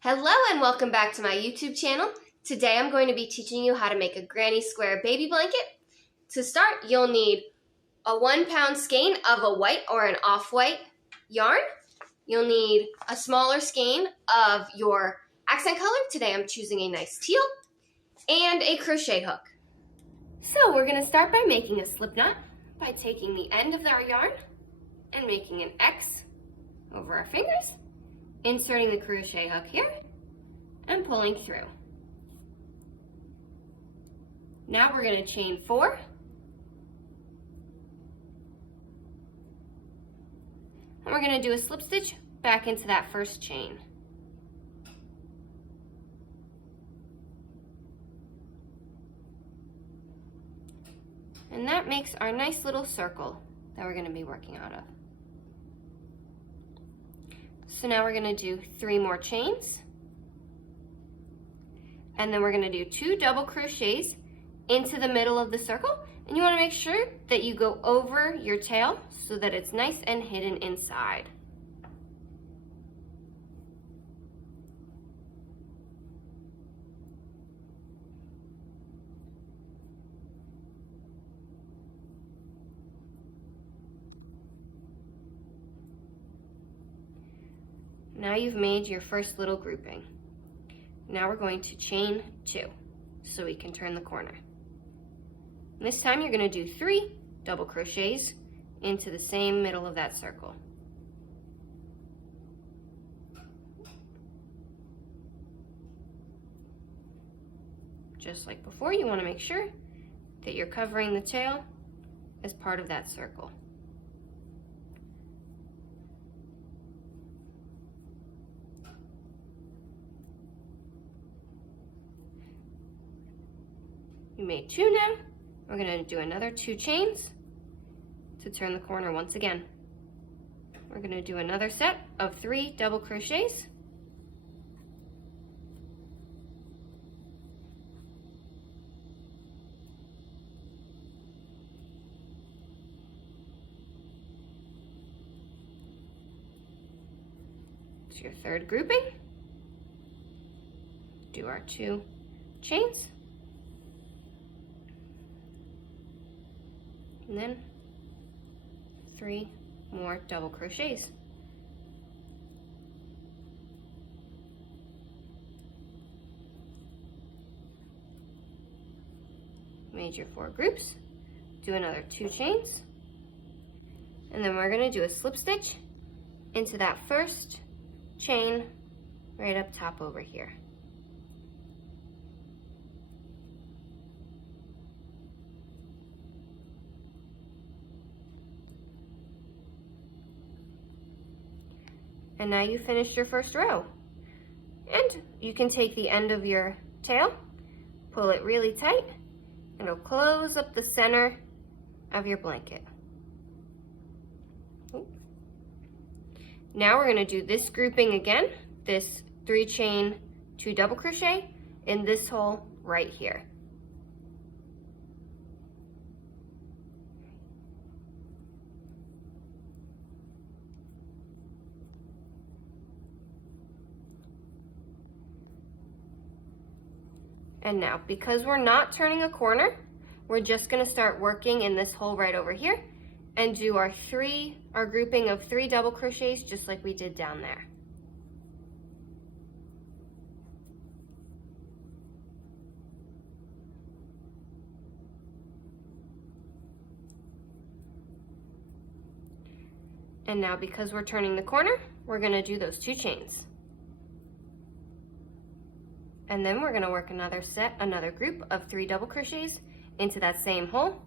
Hello and welcome back to my YouTube channel. Today I'm going to be teaching you how to make a granny square baby blanket. To start, you'll need a 1 pound skein of a white or an off-white yarn. You'll need a smaller skein of your accent color. Today I'm choosing a nice teal. And a crochet hook. So we're going to start by making a slip knot by taking the end of our yarn and making an X over our fingers, inserting the crochet hook here, and pulling through. Now we're going to chain 4. And we're going to do a slip stitch back into that first chain. And that makes our nice little circle that we're going to be working out of. So now we're going to do 3 more chains. And then we're going to do 2 double crochets into the middle of the circle. And you want to make sure that you go over your tail so that it's nice and hidden inside. Now you've made your first little grouping. Now we're going to chain 2 so we can turn the corner. And this time you're going to do 3 double crochets into the same middle of that circle. Just like before, you want to make sure that you're covering the tail as part of that circle. You made 2 now. We're going to do another 2 chains to turn the corner once again. We're going to do another set of 3 double crochets. It's your third grouping. Do our 2 chains. And then 3 more double crochets. Made your 4 groups. Do another 2 chains. And then we're going to do a slip stitch into that first chain right up top over here. And now you finished your first row. And you can take the end of your tail, pull it really tight, and it'll close up the center of your blanket. Now we're going to do this grouping again, this 3 chain, 2 double crochet in this hole right here. And now, because we're not turning a corner, we're just going to start working in this hole right over here and do our grouping of 3 double crochets just like we did down there. And now, because we're turning the corner, we're going to do those 2 chains. And then we're going to work another group of 3 double crochets into that same hole.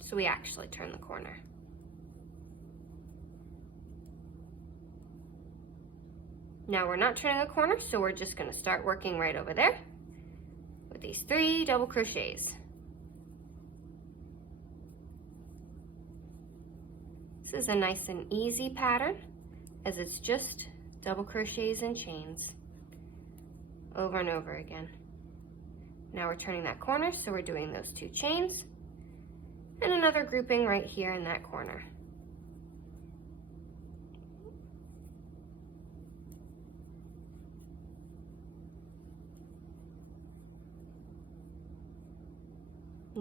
So we actually turn the corner. Now we're not turning a corner, so we're just going to start working right over there with these 3 double crochets. This is a nice and easy pattern, as it's just double crochets and chains over and over again. Now we're turning that corner, so we're doing those 2 chains and another grouping right here in that corner.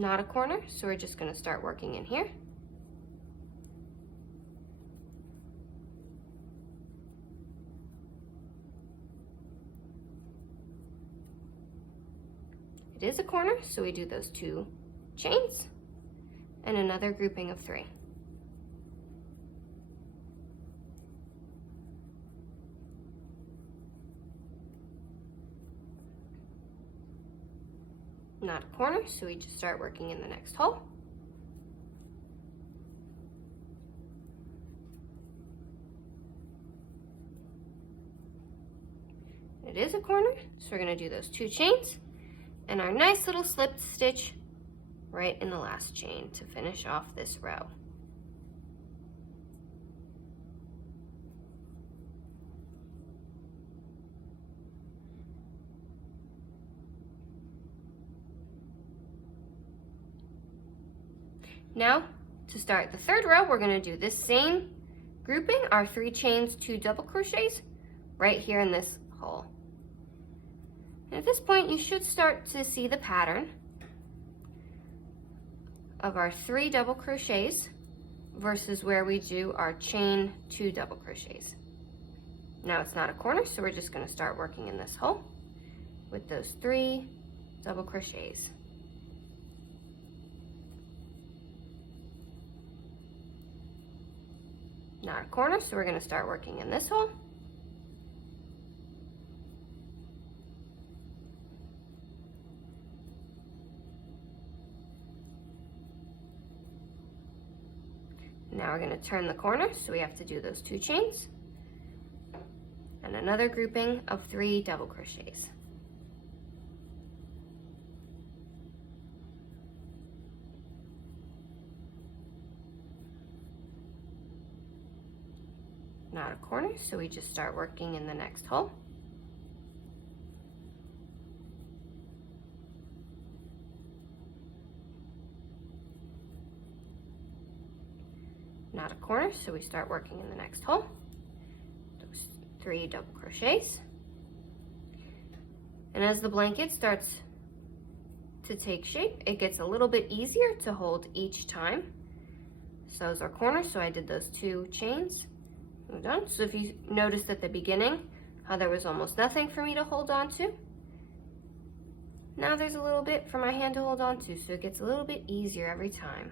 not a corner, so we're just going to start working in here. It is a corner, so we do those 2 chains and another grouping of 3. Not a corner, so we just start working in the next hole. It is a corner, so we're going to do those 2 chains and our nice little slip stitch right in the last chain to finish off this row. Now, to start the 3rd row, we're going to do this same grouping, our 3 chains, 2 double crochets, right here in this hole. And at this point, you should start to see the pattern of our 3 double crochets versus where we do our chain 2 double crochets. Now it's not a corner, so we're just going to start working in this hole with those 3 double crochets. Not a corner, so we're going to start working in this hole. Now we're going to turn the corner, so we have to do those 2 chains and another grouping of 3 double crochets. Not a corner, so we just start working in the next hole. Not a corner, so we start working in the next hole. Those 3 double crochets. And as the blanket starts to take shape, it gets a little bit easier to hold each time. So those are corners, so I did those 2 chains. I'm done. So if you noticed at the beginning how there was almost nothing for me to hold on to, now there's a little bit for my hand to hold on to, so it gets a little bit easier every time.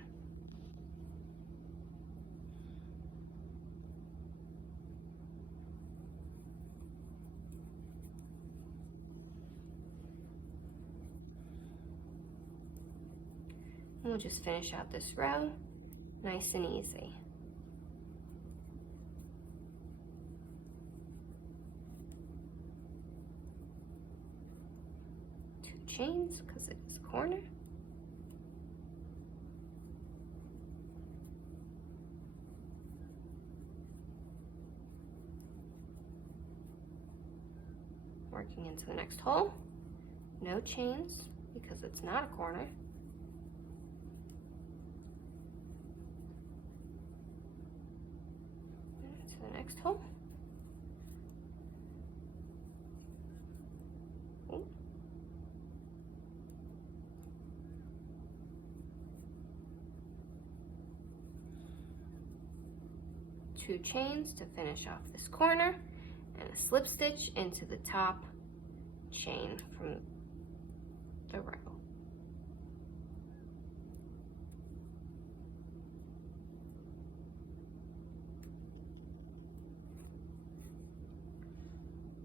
And we'll just finish out this row nice and easy. Chains because it's a corner. Working into the next hole. No chains because it's not a corner. Into the next hole. Two chains to finish off this corner and a slip stitch into the top chain from the row.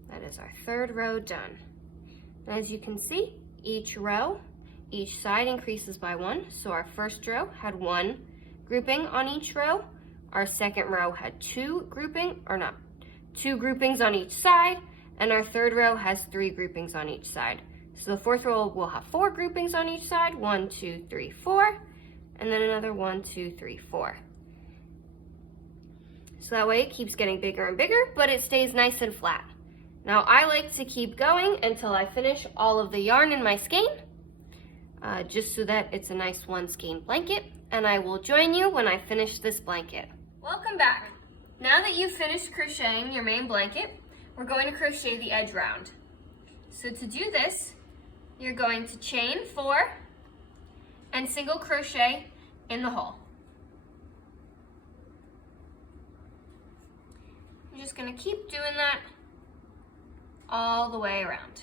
That is our 3rd row done. And as you can see, each side increases by 1. So our first row had 1 grouping on each row. Our second row had 2 groupings on each side, and our 3rd row has 3 groupings on each side. So the 4th row will have 4 groupings on each side, 1, 2, 3, 4, and then another 1, 2, 3, 4. So that way it keeps getting bigger and bigger, but it stays nice and flat. Now I like to keep going until I finish all of the yarn in my skein, just so that it's a nice 1 skein blanket, and I will join you when I finish this blanket. Welcome back. Now that you've finished crocheting your main blanket, we're going to crochet the edge round. So to do this, you're going to chain 4 and single crochet in the hole. You're just going to keep doing that all the way around.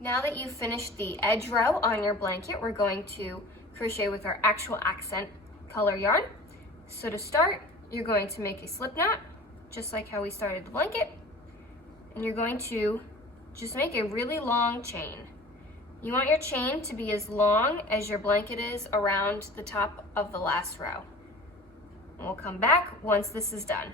Now that you've finished the edge row on your blanket, we're going to crochet with our actual accent color yarn. So to start, you're going to make a slip knot, just like how we started the blanket, and you're going to just make a really long chain. You want your chain to be as long as your blanket is around the top of the last row. And we'll come back once this is done.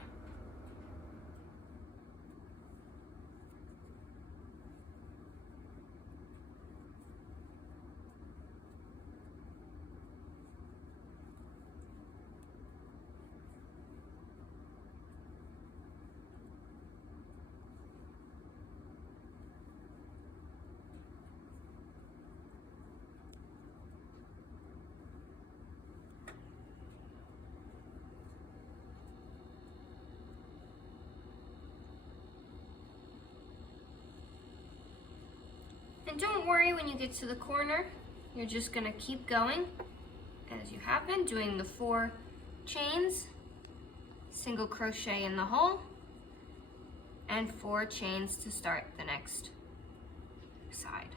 And don't worry when you get to the corner, you're just gonna keep going as you have been, doing the 4 chains, single crochet in the hole, and 4 chains to start the next side.